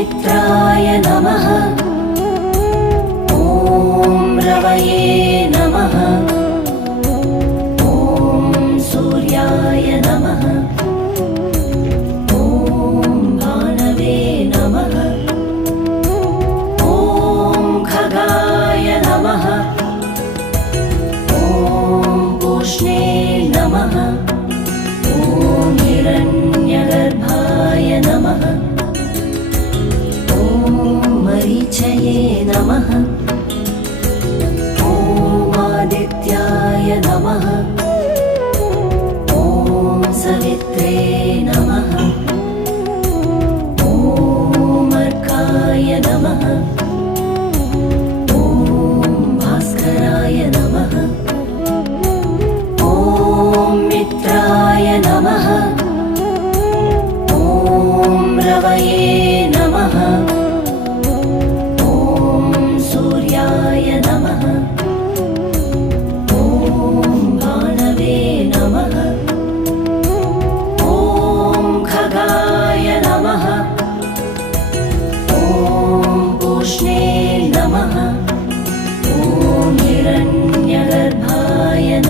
मित्राय नमः। ॐ रवये नमः। ॐ सूर्याय नमः। ॐ भानवे नमः। ॐ खगाय नमः। ॐ पूष्णे नमः। ॐ हिरण्यगर्भाय नमः। मरीचये नमः। ॐ आदित्याय नमः। ॐ सवित्रे नमः। ॐ अर्काय नमः। ॐ भास्कराय नमः। ॐ मित्राय नमः। ॐ रवये